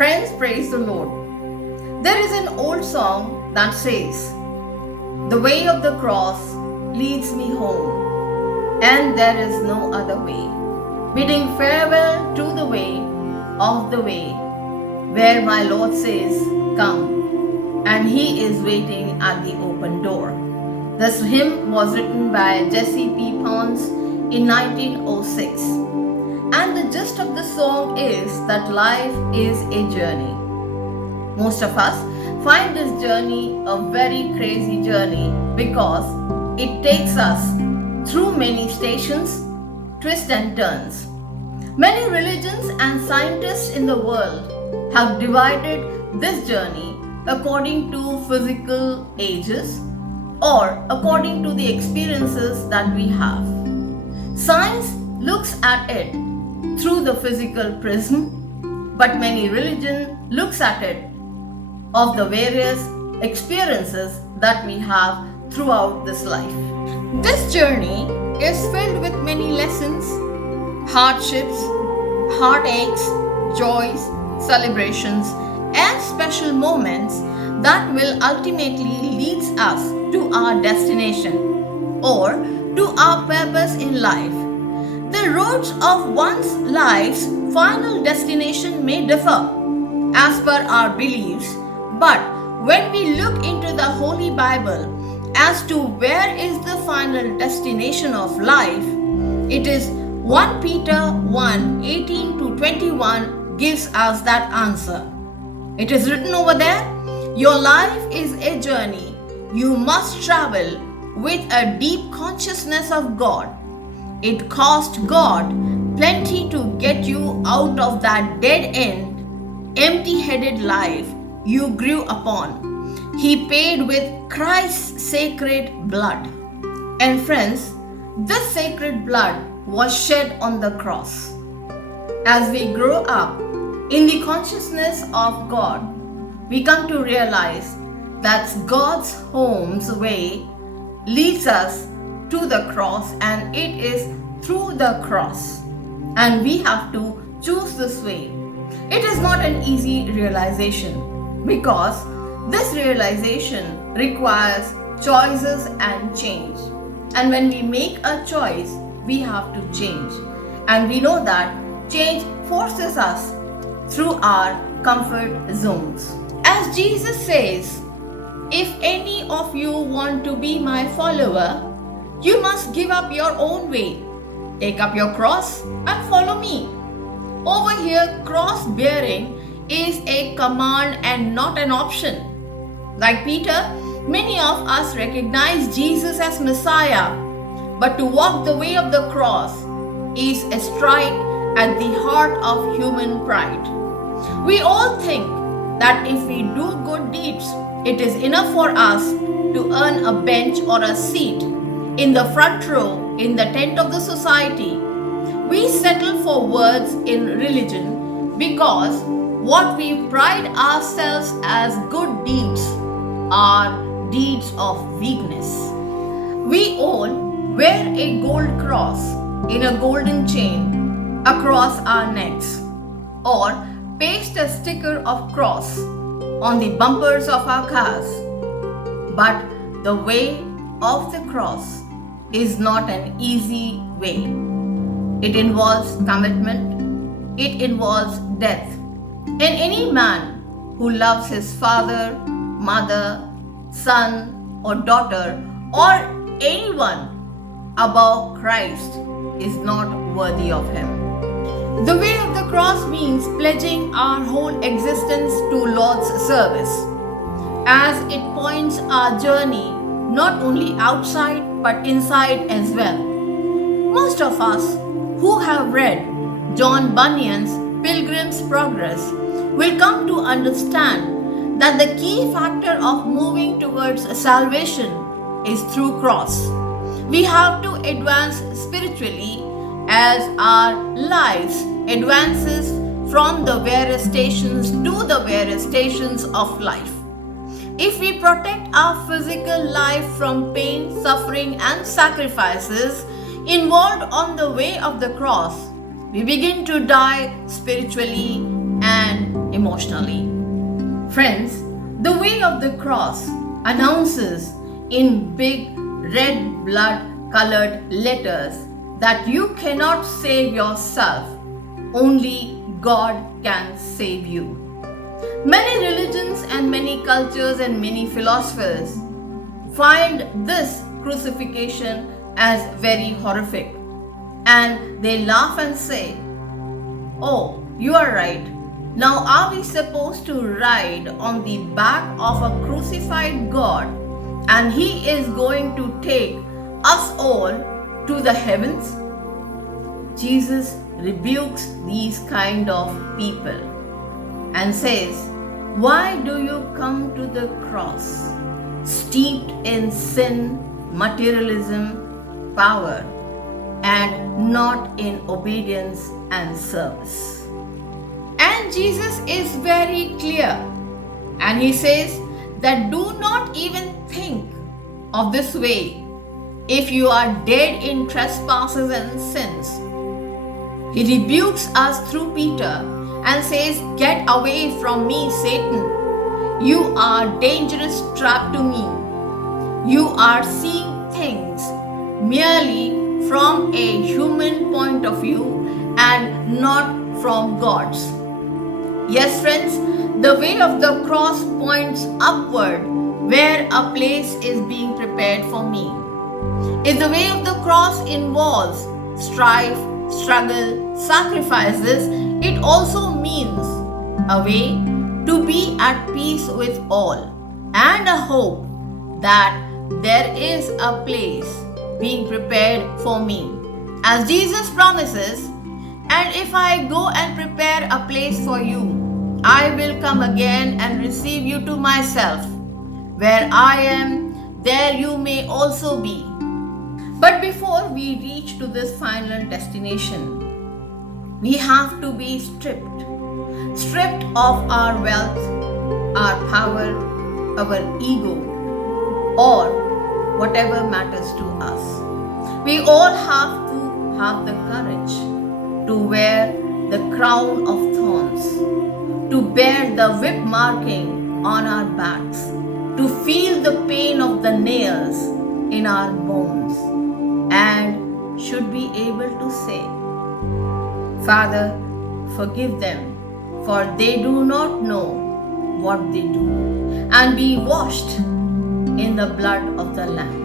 Friends, praise the Lord. There is an old song that says, "The way of the cross leads me home, and there is no other way. Bidding farewell to the way, where my Lord says, Come, and He is waiting at the open door." This hymn was written by Jesse P. Pons in 1906. And the gist of the song is that life is a journey. Most of us find this journey a very crazy journey because it takes us through many stations, twists and turns. Many religions and scientists in the world have divided this journey according to physical ages or according to the experiences that we have. Science looks at it through the physical prism, but many religion looks at it of the various experiences that we have throughout this life. This journey is filled with many lessons, hardships, heartaches, joys, celebrations, and special moments that will ultimately lead us to our destination or to our purpose in life. The roads of one's life's final destination may differ as per our beliefs, but when we look into the Holy Bible as to where is the final destination of life, it is 1 Peter 1:18 to 21 gives us that answer. It is written over there, "Your life is a journey. You must travel with a deep consciousness of God. It cost God plenty to get you out of that dead-end, empty-headed life you grew upon. He paid with Christ's sacred blood." And friends, this sacred blood was shed on the cross. As we grow up in the consciousness of God, we come to realize that God's home's way leads us to the cross, and it is through the cross, and we have to choose this way. It is not an easy realization because this realization requires choices and change, and when we make a choice we have to change, and we know that change forces us through our comfort zones. As Jesus says, "If any of you want to be my follower, you must give up your own way. Take up your cross and follow me." Over here, cross bearing is a command and not an option. Like Peter, many of us recognize Jesus as Messiah, but to walk the way of the cross is a strike at the heart of human pride. We all think that if we do good deeds, it is enough for us to earn a bench or a seat in the front row in the tent of the society. We settle for words in religion because what we pride ourselves as good deeds are deeds of weakness. We all wear a gold cross in a golden chain across our necks, or paste a sticker of cross on the bumpers of our cars. But the way of the cross is not an easy way. It involves commitment, it involves death. And any man who loves his father, mother, son, or daughter, or anyone above Christ is not worthy of him. The way of the cross means pledging our whole existence to Lord's service, as it points our journey not only outside but inside as well. Most of us who have read John Bunyan's Pilgrim's Progress will come to understand that the key factor of moving towards salvation is through cross. We have to advance spiritually as our lives advances from the various stations to the various stations of life. If we protect our physical life from pain, suffering, and sacrifices involved on the way of the cross, we begin to die spiritually and emotionally. Friends, the way of the cross announces in big red blood colored letters that you cannot save yourself, only God can save you. Many religions and many cultures and many philosophers find this crucifixion as very horrific, and they laugh and say, "Oh, you are right. Now are we supposed to ride on the back of a crucified God and He is going to take us all to the heavens?" Jesus rebukes these kind of people and says, "Why do you come to the cross steeped in sin, materialism, power, and not in obedience and service?" And Jesus is very clear, and He says that do not even think of this way if you are dead in trespasses and sins. He rebukes us through Peter and says, "Get away from me, Satan. You are a dangerous trap to me. You are seeing things merely from a human point of view and not from God's." Yes, friends, the way of the cross points upward, where a place is being prepared for me. If the way of the cross involves strife, struggle, sacrifices, it also means a way to be at peace with all and a hope that there is a place being prepared for me. As Jesus promises, "And if I go and prepare a place for you, I will come again and receive you to myself. Where I am, there you may also be." But before we reach to this final destination, we have to be stripped of our wealth, our power, our ego, or whatever matters to us. We all have to have the courage to wear the crown of thorns, to bear the whip marking on our backs, to feel the pain of the nails in our bones, and should be able to say, "Father, forgive them, for they do not know what they do," and be washed in the blood of the Lamb.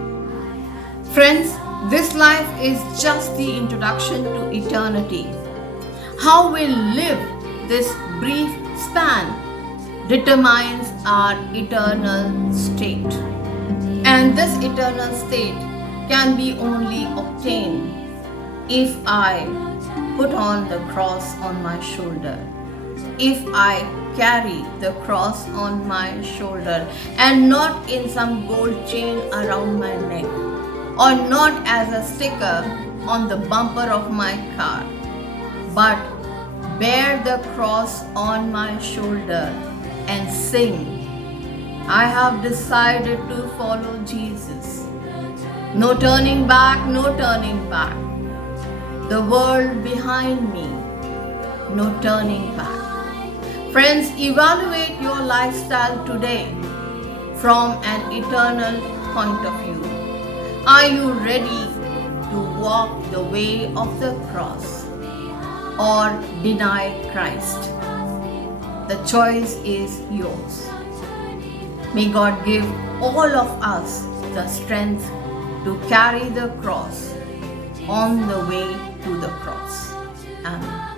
Friends, this life is just the introduction to eternity. How we live this brief span determines our eternal state. And this eternal state can be only obtained if I put on the cross on my shoulder, if I carry the cross on my shoulder and not in some gold chain around my neck, or not as a sticker on the bumper of my car, but bear the cross on my shoulder and sing, "I have decided to follow Jesus. No turning back, no turning back. The world behind me, no turning back." Friends, evaluate your lifestyle today from an eternal point of view. Are you ready to walk the way of the cross or deny Christ? The choice is yours. May God give all of us the strength to carry the cross on the way to the cross. Amen.